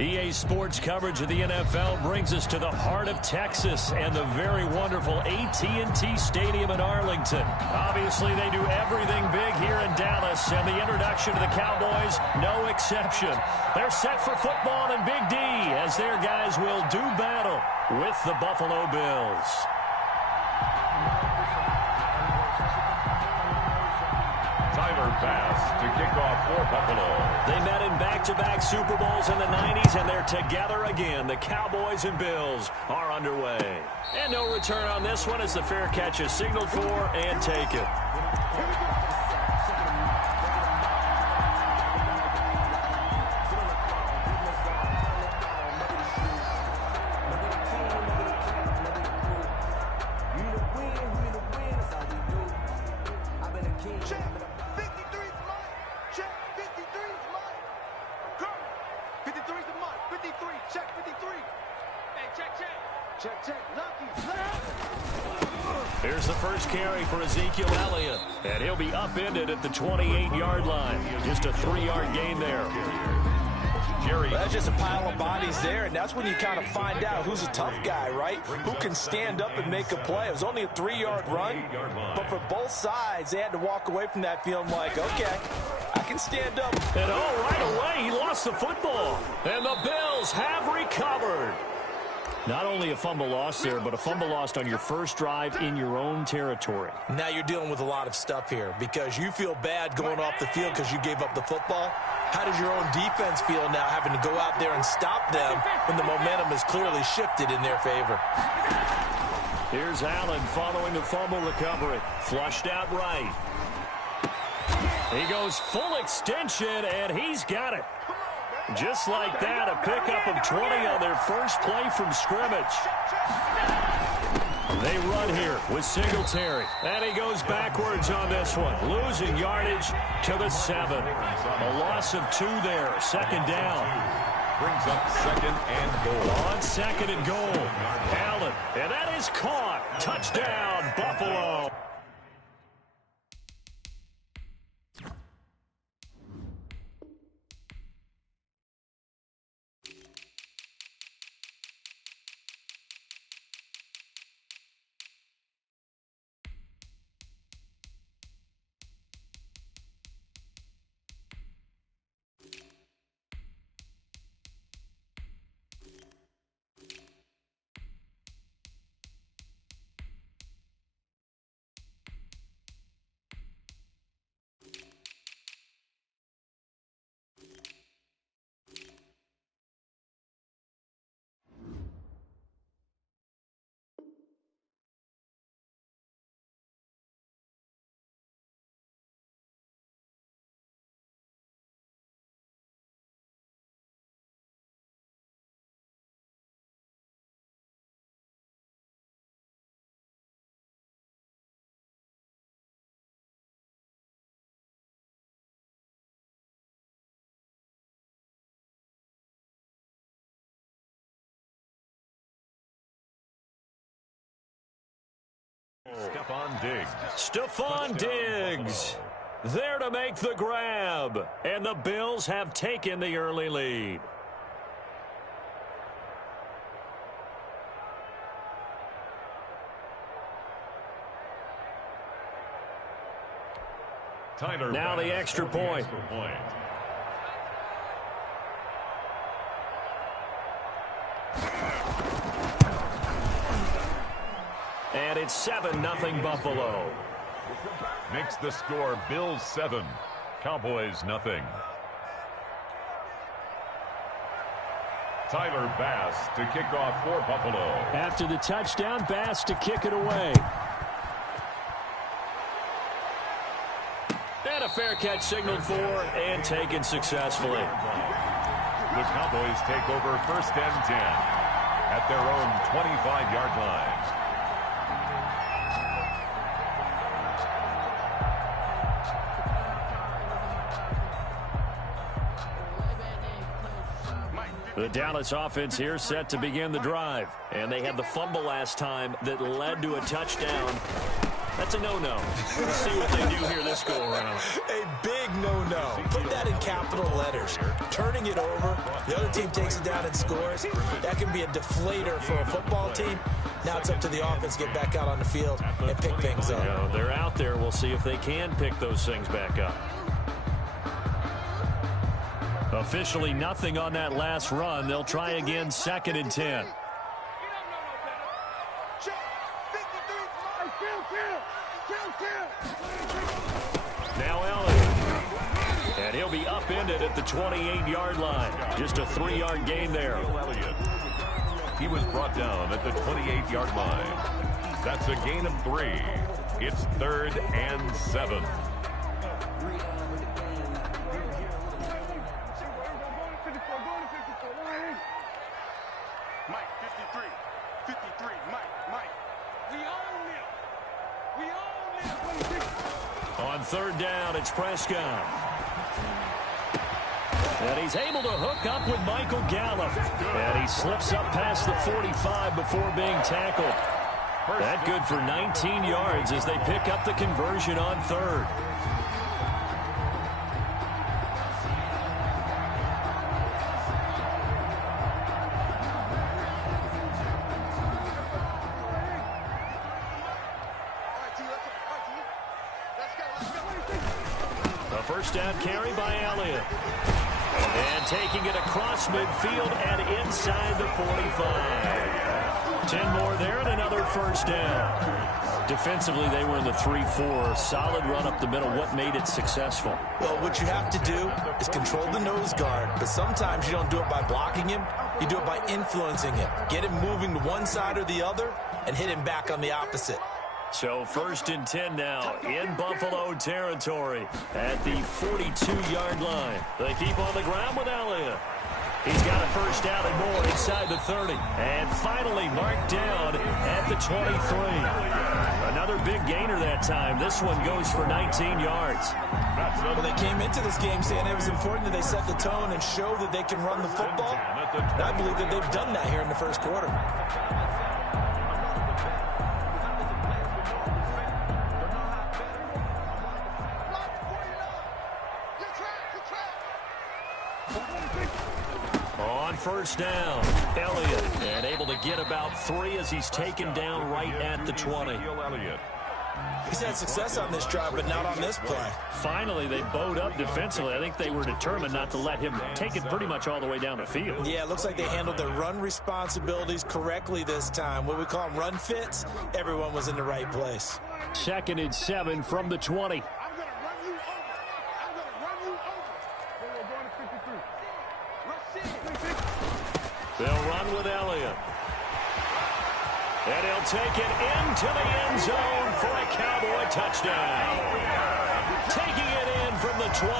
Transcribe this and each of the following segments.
EA Sports coverage of the NFL brings us to the heart of Texas and the very wonderful AT&T Stadium in Arlington. Obviously, they do everything big here in Dallas, and the introduction to the Cowboys, no exception. They're set for football and Big D as their guys will do battle with the Buffalo Bills. Tyler Bass to kick off for Buffalo. They met in back-to-back Super Bowls in the 90s, and they're together again. The Cowboys and Bills are underway. And no return on this one as the fair catch is signaled for and taken. Here's the first carry for Ezekiel Elliott, and he'll be upended at the 28-yard line. Just a 3-yard gain there. Well, that's just a pile of bodies there, and that's when you kind of find out who's a tough guy, right? Who can stand up and make a play. It was only a 3-yard run, but for both sides, they had to walk away from that feeling like, okay, I can stand up. And right away, he lost the football. And the Bills have recovered. Not only a fumble lost there, but a fumble lost on your first drive in your own territory. Now you're dealing with a lot of stuff here because you feel bad going off the field because you gave up the football. How does your own defense feel now having to go out there and stop them when the momentum is clearly shifted in their favor? Here's Allen following the fumble recovery. Flushed out right. He goes full extension, and he's got it. Just like that, a pickup of 20 on their first play from scrimmage. They run here with Singletary. And he goes backwards on this one, losing yardage to the 7. A loss of 2 there, second down. Brings up second and goal. On second and goal, Allen. And that is caught. Touchdown, Buffalo. Stephon Diggs there to make the grab. And the Bills have taken the early lead. Now the extra point. And it's 7-0 Buffalo. Makes the score Bills 7, Cowboys nothing. Tyler Bass to kick off for Buffalo. After the touchdown, Bass to kick it away. And a fair catch signaled for and taken successfully. The Cowboys take over first and 10 at their own 25-yard line. The Dallas offense here set to begin the drive. And they had the fumble last time that led to a touchdown. That's a no-no. Let's see what they do here this go-around. A big no-no. Put that in capital letters. Turning it over, the other team takes it down and scores. That can be a deflator for a football team. Now it's up to the offense to get back out on the field and pick things up. You know, they're out there. We'll see if they can pick those things back up. Officially nothing on that last run. They'll try again, 2nd and 10. Now Elliott. And he'll be upended at the 28-yard line. Just a 3-yard gain there. He was brought down at the 28-yard line. That's a gain of 3. It's 3rd and 7. Mike, 53. 53. Mike. We own him. We own him. On 3rd down, it's Prescott. And he's able to hook up with Michael Gallup. And he slips up past the 45 before being tackled. That good for 19 yards as they pick up the conversion on 3rd. A first down carry by Elliott. And taking it across midfield and inside the 45. 10 more there and another first down. Defensively, they were in the 3-4. Solid run up the middle. What made it successful? Well, what you have to do is control the nose guard, but sometimes you don't do it by blocking him. You do it by influencing him. Get him moving to one side or the other and hit him back on the opposite. So 1st and 10 now in Buffalo territory at the 42-yard line. They keep on the ground with Elliott. He's got a first down and more inside the 30. And finally marked down at the 23. Another big gainer that time. This one goes for 19 yards. Well, they came into this game saying it was important that they set the tone and show that they can run the football. And I believe that they've done that here in the first quarter. On first down, Elliott, and able to get about 3 as he's taken down right at the 20. He's had success on this drive, but not on this play. Finally, they bowed up defensively. I think they were determined not to let him take it pretty much all the way down the field. Yeah, it looks like they handled their run responsibilities correctly this time. What we call them run fits, everyone was in the right place. 2nd and 7 from the 20. They'll run with Elliott. And he'll take it into the end zone for a Cowboy touchdown. Taking it in from the 20.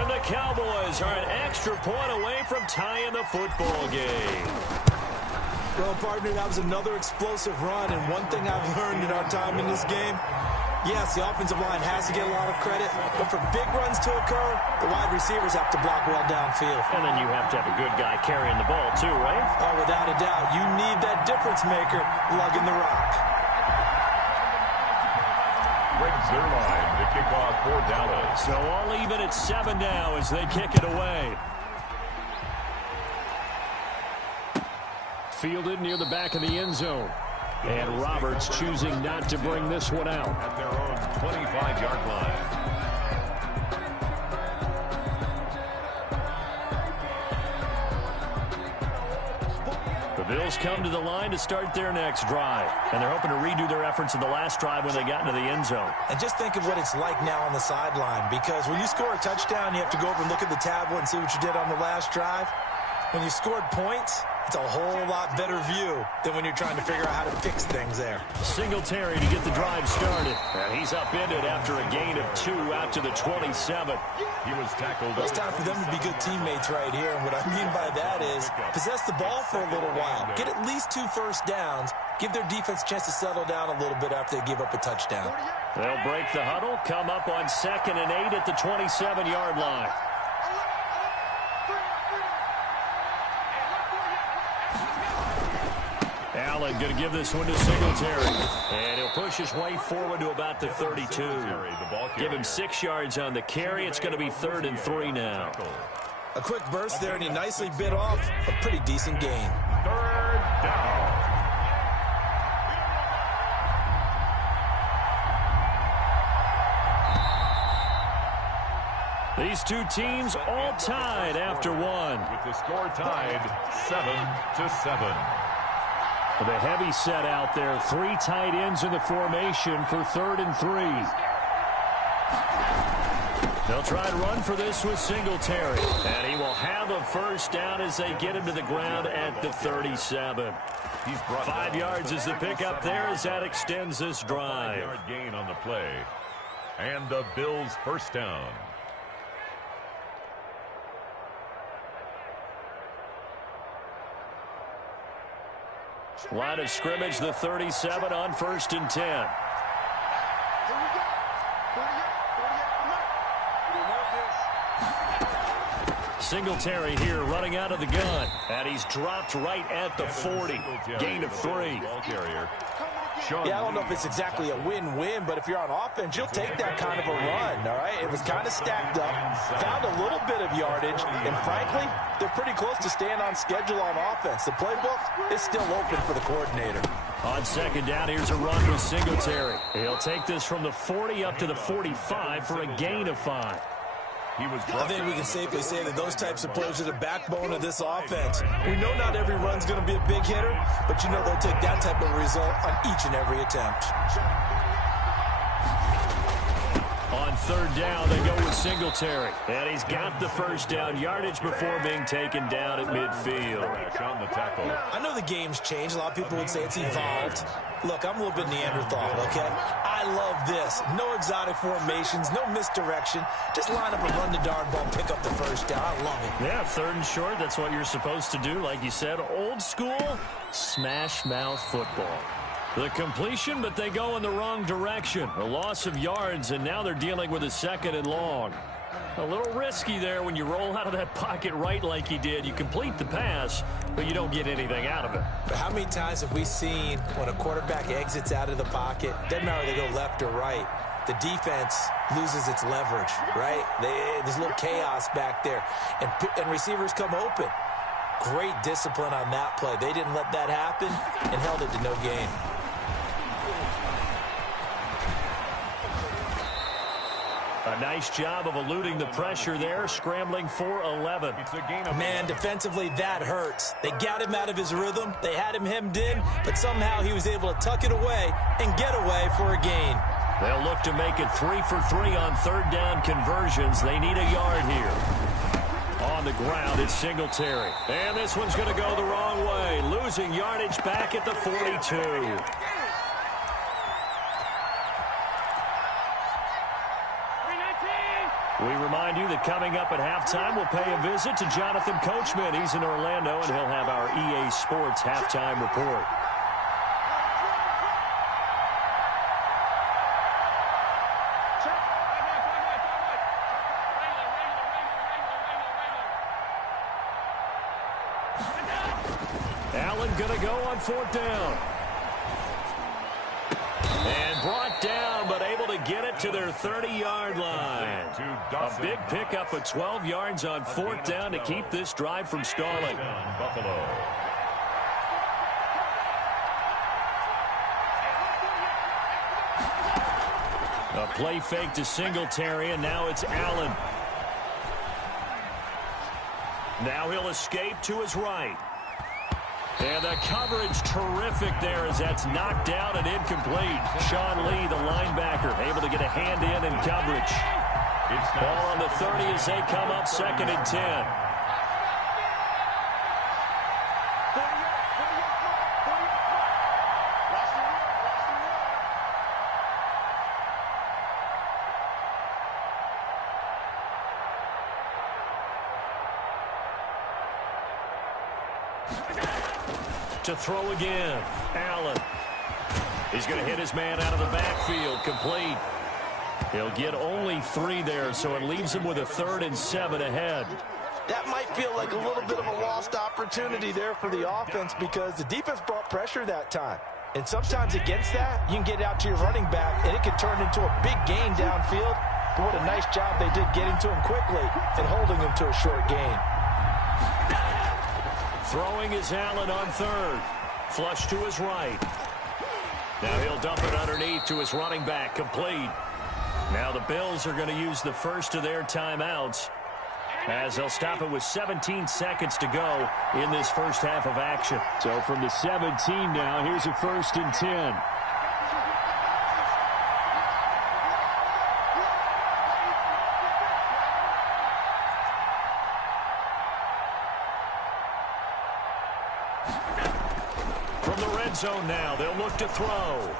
And the Cowboys are an extra point away from tying the football game. Well, partner, that was another explosive run. And one thing I've learned in our time in this game, yes, the offensive line has to get a lot of credit, but for big runs to occur, the wide receivers have to block well downfield. And then you have to have a good guy carrying the ball too, right? Oh, without a doubt. You need that difference maker lugging the rock. Greg Zuerlein to kick off for Dallas. So all even at 7 now as they kick it away. Fielded near the back of the end zone. And Roberts choosing not to bring this one out. At their own 25-yard line. The Bills come to the line to start their next drive. And they're hoping to redo their efforts in the last drive when they got into the end zone. And just think of what it's like now on the sideline, because when you score a touchdown, you have to go over and look at the tablet and see what you did on the last drive. When you scored points, it's a whole lot better view than when you're trying to figure out how to fix things there. Singletary to get the drive started. And he's upended after a gain of 2 out to the 27. He was tackled. It's time for them to be good teammates right here. And what I mean by that is possess the ball for a little while. Get at least 2 first downs. Give their defense a chance to settle down a little bit after they give up a touchdown. They'll break the huddle, come up on 2nd and 8 at the 27-yard line. Allen going to give this one to Singletary. And he'll push his way forward to about the 32. Give him 6 yards on the carry. It's going to be 3rd and 3 now. A quick burst there, and he nicely bit off a pretty decent gain. 3rd down. These two teams all tied after one. With the score tied 7-7. The heavy set out there. 3 tight ends in the formation for 3rd and 3. They'll try and run for this with Singletary. And he will have a first down as they get him to the ground at the 37. 5 yards is the pickup there as that extends this drive. 5-yard gain on the play. And the Bills' first down. Line of scrimmage, the 37 on 1st and 10. Singletary here running out of the gun. And he's dropped right at the 40. Gain of 3. Yeah, I don't know if it's exactly a win-win, but if you're on offense, you'll take that kind of a run, all right? It was kind of stacked up, found a little bit of yardage, and frankly, they're pretty close to staying on schedule on offense. The playbook is still open for the coordinator. On 2nd down, here's a run with Singletary. He'll take this from the 40 up to the 45 for a gain of 5. I think we can safely say that those types of plays are the backbone of this offense. We know not every run's going to be a big hitter, but you know they'll take that type of result on each and every attempt. On 3rd down, they go with Singletary. And he's got the first down yardage before being taken down at midfield. On the tackle. I know the game's changed. A lot of people would say it's evolved. Look, I'm a little bit Neanderthal, okay? I love this. No exotic formations, no misdirection. Just line up and run the darn ball, pick up the first down. I love it. Yeah, 3rd and short, that's what you're supposed to do. Like you said, old school, smash mouth football. The completion, but they go in the wrong direction. A loss of yards, and now they're dealing with a 2nd and long. A little risky there when you roll out of that pocket right like he did. You complete the pass, but you don't get anything out of it. But how many times have we seen when a quarterback exits out of the pocket, doesn't matter whether they go left or right, the defense loses its leverage, right? There's a little chaos back there, and receivers come open. Great discipline on that play. They didn't let that happen and held it to no gain. A nice job of eluding the pressure there, scrambling for 11. Man, defensively, that hurts. They got him out of his rhythm. They had him hemmed in, but somehow he was able to tuck it away and get away for a gain. They'll look to make it 3 for 3 on 3rd down conversions. They need a yard here. On the ground, it's Singletary. And this one's going to go the wrong way, losing yardage back at the 42. We remind you that coming up at halftime, we'll pay a visit to Jonathan Coachman. He's in Orlando, and he'll have our EA Sports halftime report. Allen going to go on 4th down. And brought down, but able to get it to their 30-yard line. A big pickup of 12 yards on 4th down to keep this drive from stalling. Buffalo. A play fake to Singletary, and now it's Allen. Now he'll escape to his right. And the coverage terrific there as that's knocked down and incomplete. Sean Lee, the linebacker, able to get a hand in coverage. Ball on the 30 as they come up 2nd and 10. To throw again, Allen. He's going to hit his man out of the backfield, complete. He'll get only 3 there, so it leaves him with a 3rd and 7 ahead. That might feel like a little bit of a lost opportunity there for the offense because the defense brought pressure that time. And sometimes against that, you can get out to your running back, and it can turn into a big gain downfield. But what a nice job they did getting to him quickly and holding him to a short gain. Throwing is Allen on third. Flush to his right. Now he'll dump it underneath to his running back, complete. Now the Bills are going to use the first of their timeouts as they'll stop it with 17 seconds to go in this first half of action. So from the 17 now, here's a 1st and 10. From the red zone now, they'll look to throw.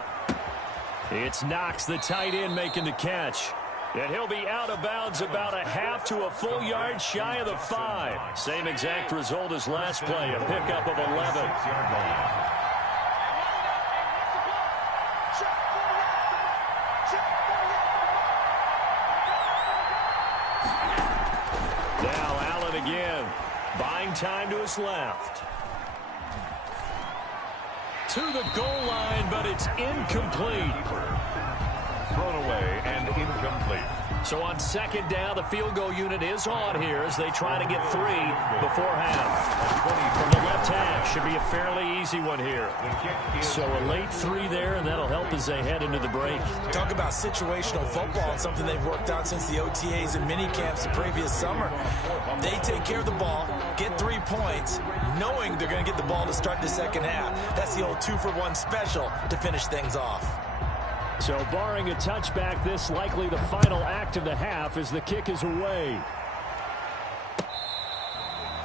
It's Knox, the tight end, making the catch. And he'll be out of bounds about a half to a full yard shy of the 5. Same exact result as last play, a pickup of 11. Now Allen again, buying time to his left. To the goal line, but it's incomplete. Thrown away and incomplete. So on second down, the field goal unit is on here as they try to get 3 before half. From the left half, should be a fairly easy one here. So a late 3 there, and that'll help as they head into the break. Talk about situational football and something they've worked out since the OTAs and mini camps the previous summer. They take care of the ball, get 3 points, knowing they're going to get the ball to start the second half. That's the old 2-for-1 special to finish things off. So barring a touchback, this likely the final act of the half as the kick is away.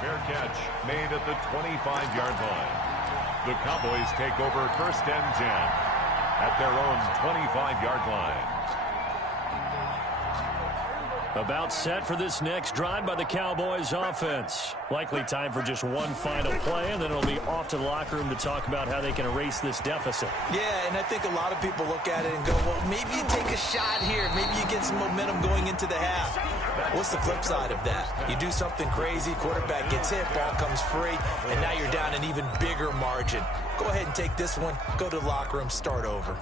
Fair catch made at the 25-yard line. The Cowboys take over 1st and 10 at their own 25-yard line. About set for this next drive by the Cowboys offense. Likely time for just one final play, and then it'll be off to the locker room to talk about how they can erase this deficit. Yeah, and I think a lot of people look at it and go, well, maybe you take a shot here. Maybe you get some momentum going into the half. What's the flip side of that? You do something crazy, quarterback gets hit, ball comes free, and now you're down an even bigger margin. Go ahead and take this one, go to the locker room, start over.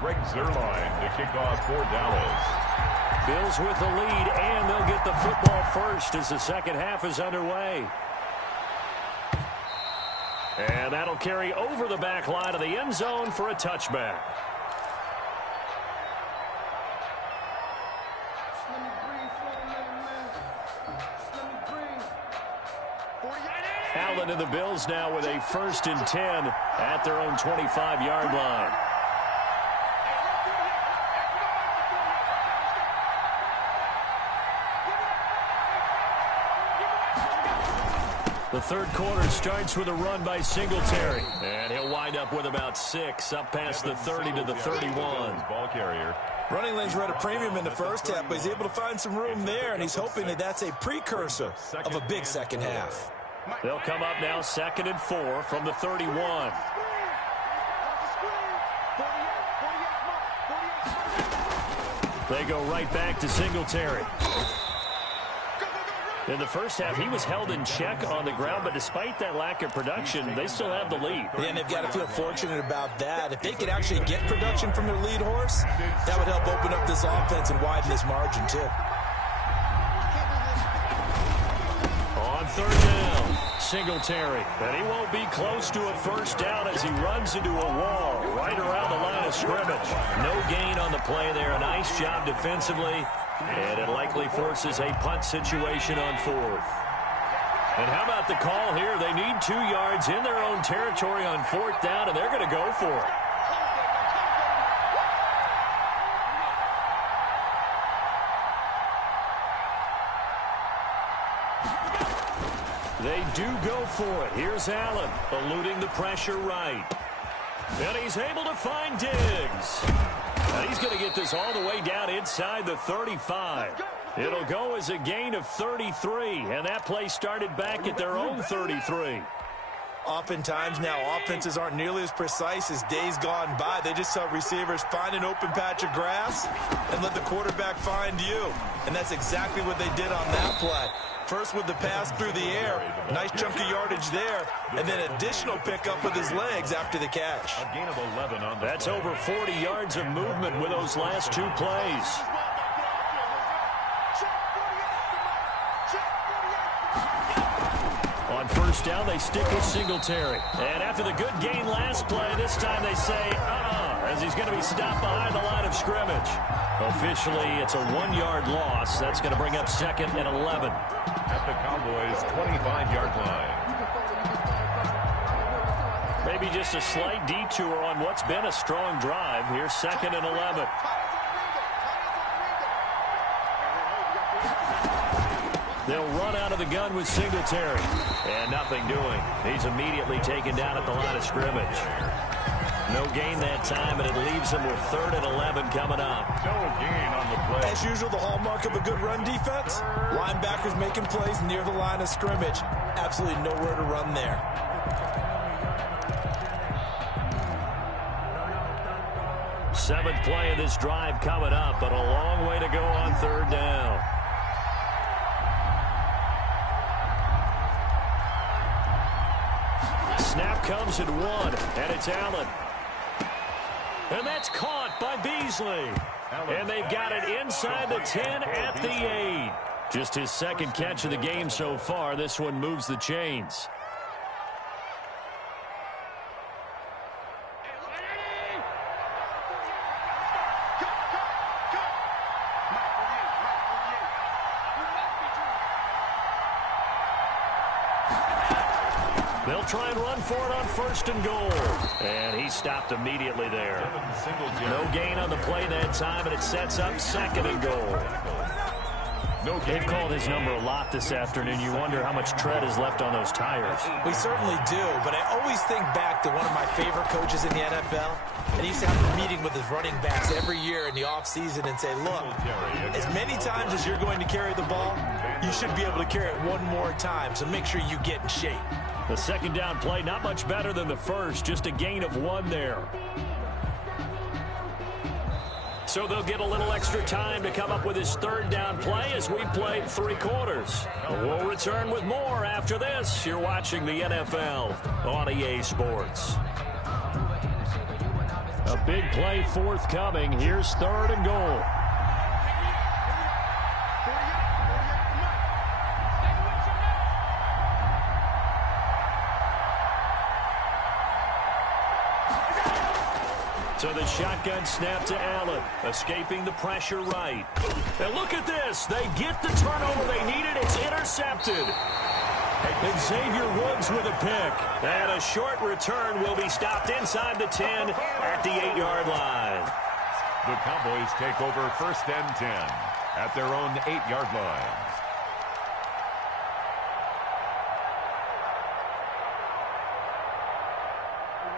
Greg Zuerlein to kick off for Dallas. Bills with the lead, and they'll get the football first as the second half is underway. And that'll carry over the back line of the end zone for a touchback. Allen and the Bills now with a 1st and 10 at their own 25-yard line. The third quarter starts with a run by Singletary. And he'll wind up with about 6, up past the 30 to the 31. Ball carrier. Running lanes were at a premium in the first half, but he's able to find some room there, and he's hoping that that's a precursor of a big second half. They'll come up now 2nd and 4 from the 31. They go right back to Singletary. In the first half, he was held in check on the ground, but despite that lack of production, they still have the lead. Yeah, and they've got to feel fortunate about that. If they could actually get production from their lead horse, that would help open up this offense and widen this margin, too. On 3rd down, Singletary. And he won't be close to a first down as he runs into a wall right around the line of scrimmage. No gain on the play there. A nice job defensively. And it likely forces a punt situation on 4th. And how about the call here? They need 2 yards in their own territory on 4th down, and they're going to go for it. They do go for it. Here's Allen, eluding the pressure right. And he's able to find Diggs. And he's going to get this all the way down inside the 35. It'll go as a gain of 33, and that play started back at their own 33. Oftentimes now, offenses aren't nearly as precise as days gone by. They just tell receivers, find an open patch of grass and let the quarterback find you. And that's exactly what they did on that play. First with the pass through the air, nice chunk of yardage there, and then additional pickup with his legs after the catch. A gain of 11 on the That's play. over 40 yards of movement with those last 2 plays. On first down, they stick with Singletary. And after the good gain last play, this time they say, as he's going to be stopped behind the line of scrimmage. Officially, it's a 1-yard loss. That's going to bring up 2nd and 11. At the Cowboys' 25-yard line. Maybe just a slight detour on what's been a strong drive. Here's 2nd and 11. They'll run out of the gun with Singletary. And nothing doing. He's immediately taken down at the line of scrimmage. No gain that time, and it leaves him with 3rd and 11 coming up. No gain on the play. As usual, the hallmark of a good run defense, linebackers making plays near the line of scrimmage. Absolutely nowhere to run there. Seventh play of this drive coming up, but a long way to go on 3rd down. Snap comes at 1, and it's Allen. And that's caught by Beasley. And they've got it inside the 10 at the 8. Just his 2nd catch of the game so far. This one moves the chains. They'll try and run for it on 1st and goal. And he stopped immediately there. No gain on the play that time, and it sets up 2nd and goal. They've called his number a lot this afternoon. You wonder how much tread is left on those tires. We certainly do, but I always think back to one of my favorite coaches in the NFL. And he used to have a meeting with his running backs every year in the offseason and say, look, as many times as you're going to carry the ball, you should be able to carry it one more time, so make sure you get in shape. The 2nd down play, not much better than the first, just a gain of 1 there. So they'll get a little extra time to come up with his 3rd down play as we played 3 quarters. We'll return with more after this. You're watching the NFL on EA Sports. A big play forthcoming. Here's 3rd and goal. So the shotgun snap to Allen, escaping the pressure right. And look at this. They get the turnover they needed. It's intercepted. And Xavier Woods with a pick. And a short return will be stopped inside the 10 at the 8-yard line. The Cowboys take over 1st and 10 at their own 8-yard line.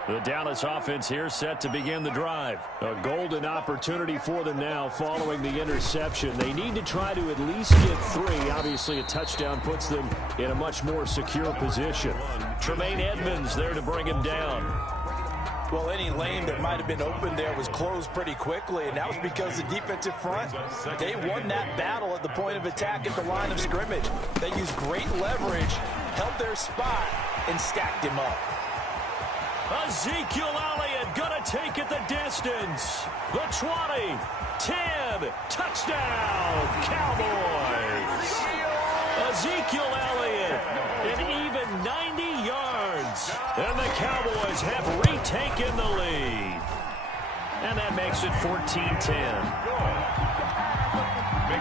The Dallas offense here set to begin the drive. A golden opportunity for them now following the interception. They need to try to at least get 3. Obviously, a touchdown puts them in a much more secure position. Tremaine Edmonds there to bring him down. Well, any lane that might have been open there was closed pretty quickly, and that was because the defensive front, they won that battle at the point of attack at the line of scrimmage. They used great leverage, held their spot, and stacked him up. Ezekiel Elliott gonna take it the distance. The 20, 10, touchdown, Cowboys. Ezekiel Elliott, an even 90 yards. And the Cowboys have retaken the lead. And that makes it 14-10.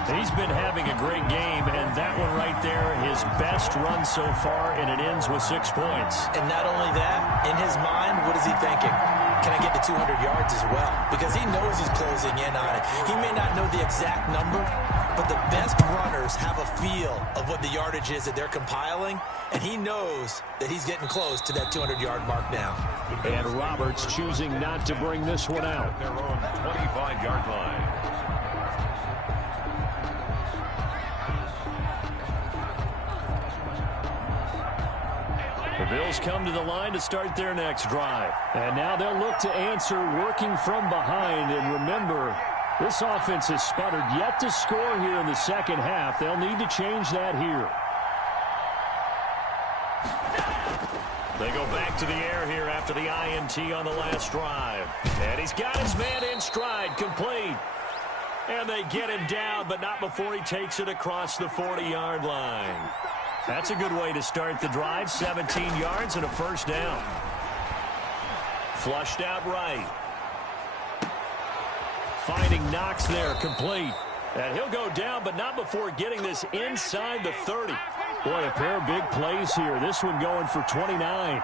He's been having a great game, and that one right there, his best run so far, and it ends with 6 points. And not only that, in his mind, what is he thinking? Can I get to 200 yards as well? Because he knows he's closing in on it. He may not know the exact number, but the best runners have a feel of what the yardage is that they're compiling, and he knows that he's getting close to that 200-yard mark now. And Roberts choosing not to bring this one out. Their own 25-yard line. Bills come to the line to start their next drive. And now they'll look to answer working from behind. And remember, this offense has sputtered yet to score here in the second half. They'll need to change that here. They go back to the air here after the INT on the last drive. And he's got his man in stride, complete. And they get him down, but not before he takes it across the 40-yard line. That's a good way to start the drive. 17 yards and a first down. Flushed out right. Finding Knox there, complete. And he'll go down, but not before getting this inside the 30. Boy, a pair of big plays here. This one going for 29.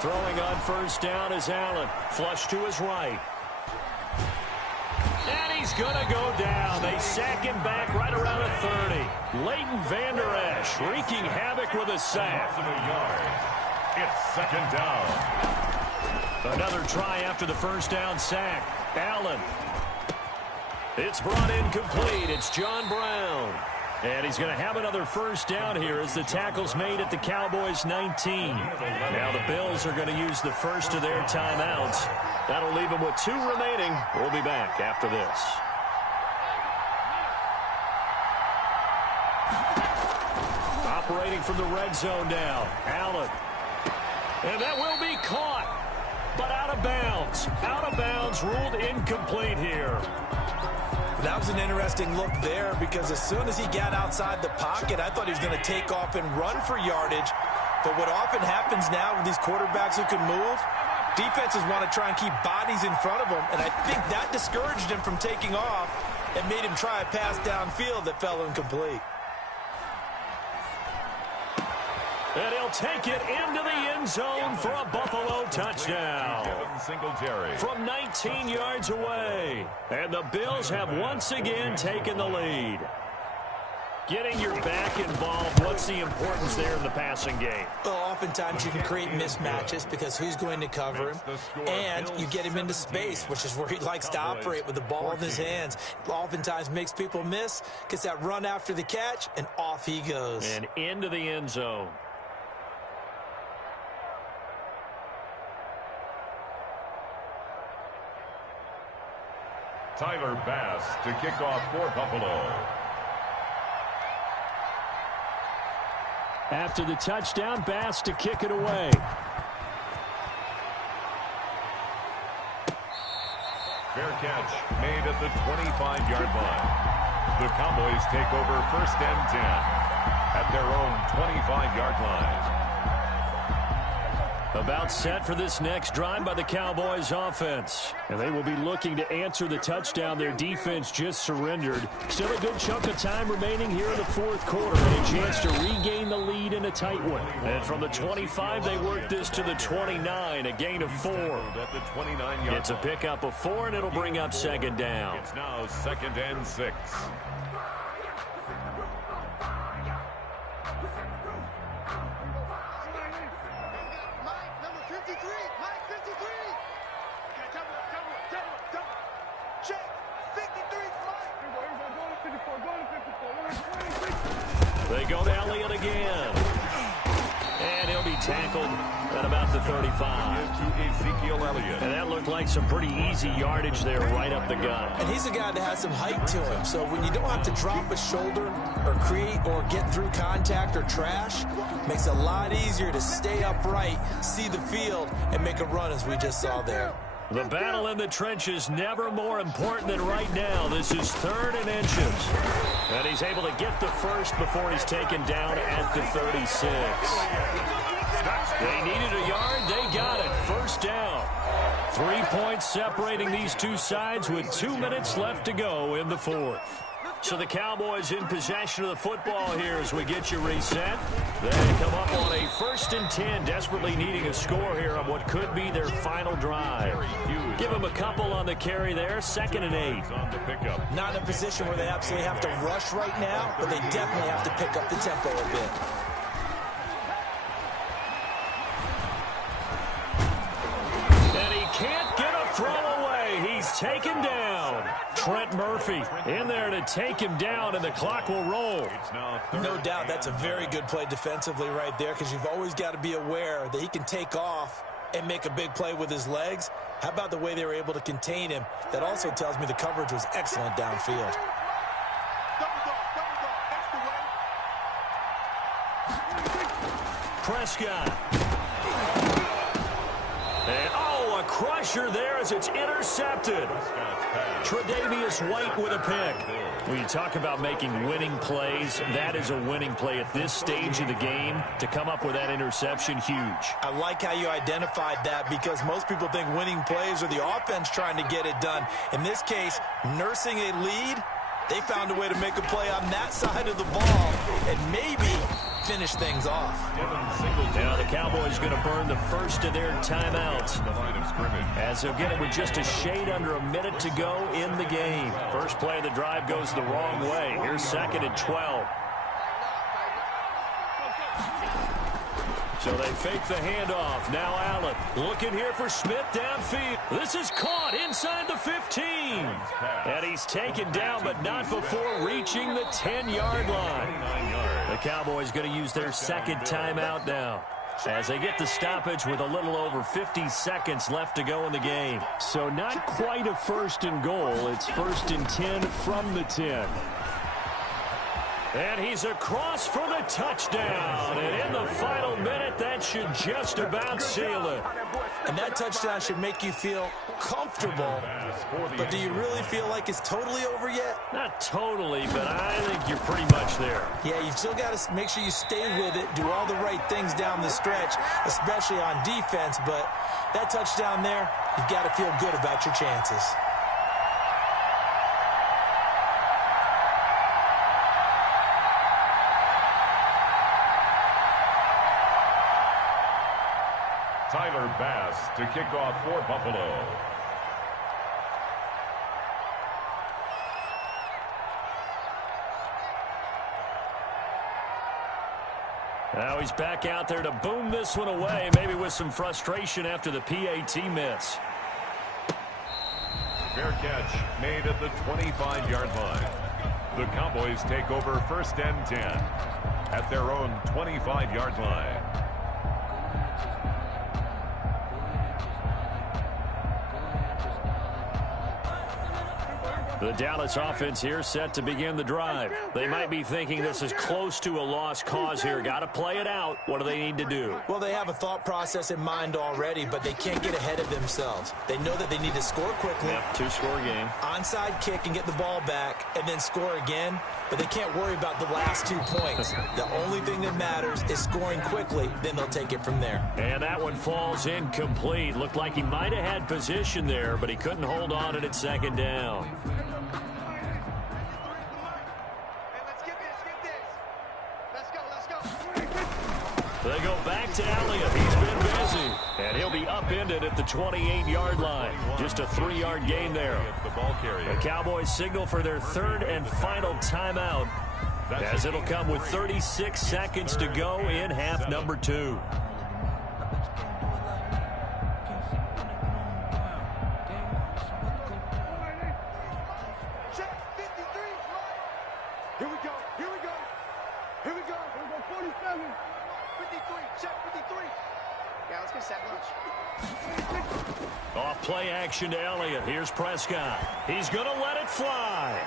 Throwing on first down is Allen. Flush to his right. And he's going to go down. They sack him back right around the 30. Leighton Vander Esch wreaking havoc with a sack. It's second down. Another try after the first down sack. Allen. It's brought in complete. It's John Brown. And he's going to have another first down here as the tackle's made at the Cowboys' 19. Now the Bills are going to use the first of their timeouts. That'll leave them with 2 remaining. We'll be back after this. Operating from the red zone now. Allen. And that will be caught, but out of bounds. Out of bounds, ruled incomplete here. That was an interesting look there because as soon as he got outside the pocket, I thought he was going to take off and run for yardage. But what often happens now with these quarterbacks who can move, defenses want to try and keep bodies in front of them, and I think that discouraged him from taking off and made him try a pass downfield that fell incomplete. And he'll take it into the end zone for a Buffalo touchdown. From 19 yards away. And the Bills have once again taken the lead. Getting your back involved, what's the importance there in the passing game? Well, oftentimes you can create mismatches because who's going to cover him, and you get him into space, which is where he likes to operate with the ball in his hands. Oftentimes makes people miss, gets that run after the catch, and off he goes. And into the end zone. Tyler Bass to kick off for Buffalo. After the touchdown, Bass to kick it away. Fair catch made at the 25-yard line. The Cowboys take over first and 10 at their own 25-yard line. About set for this next drive by the Cowboys offense. And they will be looking to answer the touchdown their defense just surrendered. Still a good chunk of time remaining here in the fourth quarter and a chance to regain the lead in a tight one. And from the 25, they work this to the 29, a gain of 4. It's a pickup of 4, and it'll bring up second down. It's now second and 6. They go to Elliott again. And he'll be tackled at about the 35. To Ezekiel Elliott. And that looked like some pretty easy yardage there right up the gut. And he's a guy that has some height to him. So when you don't have to drop a shoulder or create or get through contact or trash, makes it a lot easier to stay upright, see the field, and make a run as we just saw there. The battle in the trenches never more important than right now. This is 3rd and inches. And he's able to get the first before he's taken down at the 36. They needed a yard. They got it. First down. 3 points separating these two sides with 2 minutes left to go in the fourth. So the Cowboys in possession of the football here as we get you reset. They come up on a 1st and 10, desperately needing a score here on what could be their final drive. Give them a couple on the carry there, 2nd and 8. Not in a position where they absolutely have to rush right now, but they definitely have to pick up the tempo a bit. And he can't get a throw away. He's taken down. Trent Murphy in there to take him down, and the clock will roll. No doubt that's a very good play defensively right there, because you've always got to be aware that he can take off and make a big play with his legs. How about the way they were able to contain him? That also tells me the coverage was excellent downfield. Prescott. And, oh, a crusher there as it's intercepted. Tre'Davious White with a pick. When you talk about making winning plays, that is a winning play at this stage of the game. To come up with that interception, huge. I like how you identified that, because most people think winning plays are the offense trying to get it done. In this case, nursing a lead, they found a way to make a play on that side of the ball and maybe finish things off. Now the Cowboys going to burn the first of their timeouts, as they'll get it with just a shade under a minute to go in the game. First play of the drive goes the wrong way. Here's 2nd and 12. So they fake the handoff. Now Allen looking here for Smith downfield. This is caught inside the 15. And he's taken down, but not before reaching the 10-yard line. The Cowboys going to use their second timeout now, as they get the stoppage with a little over 50 seconds left to go in the game. So not quite a 1st and goal. It's 1st and 10 from the 10. And he's across for the touchdown. And in the final minute, that should just about seal it. And that touchdown should make you feel comfortable. But do you really feel like it's totally over yet? Not totally, but I think you're pretty much there. Yeah, you've still got to make sure you stay with it, do all the right things down the stretch, especially on defense. But that touchdown there, you've got to feel good about your chances. Tyler Bass to kick off for Buffalo. Now he's back out there to boom this one away, maybe with some frustration after the PAT miss. Fair catch made at the 25-yard line. The Cowboys take over 1st and 10 at their own 25-yard line. The Dallas offense here set to begin the drive. They might be thinking this is close to a lost cause here. Got to play it out. What do they need to do? Well, they have a thought process in mind already, but they can't get ahead of themselves. They know that they need to score quickly. Yep, 2-score game. Onside kick and get the ball back and then score again, but they can't worry about the last 2 points. The only thing that matters is scoring quickly, then they'll take it from there. And that one falls incomplete. Looked like he might have had position there, but he couldn't hold on it at 2nd down. They go back to Elliott. He's been busy. And he'll be upended at the 28-yard line. Just a 3-yard gain there. The Cowboys signal for their 3rd and final timeout, as it'll come with 36 seconds to go in half number 2. Here we go. Here we go. Here we go. Here we go. 47. 53. Check 53. Yeah, let's get set lunch. Off play action to Elliott. Here's Prescott. He's going to let it fly.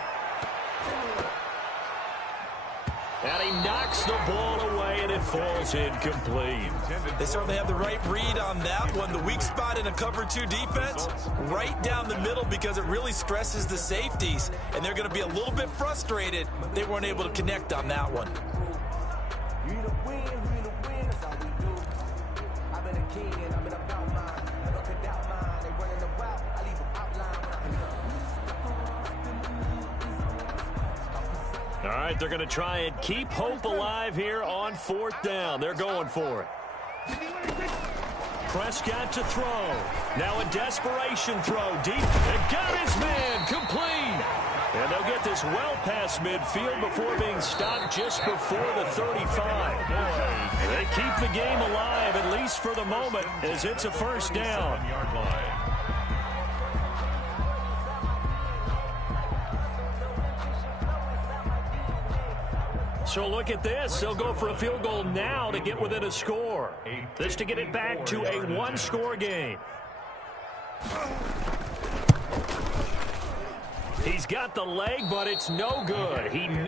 And he knocks the ball away, and it falls incomplete. They certainly have the right read on that one. The weak spot in a cover 2 defense, right down the middle, because it really stresses the safeties. And they're going to be a little bit frustrated they weren't able to connect on that one. All right, they're going to try and keep hope alive here on 4th down. They're going for it. Prescott to throw. Now a desperation throw deep. And got his man complete. And they'll get this well past midfield before being stopped just before the 35. They keep the game alive, at least for the moment, as it's a 1st down. So look at this. They'll go for a field goal now to get within a score. This to get it back to a one-score game. He's got the leg, but it's no good. He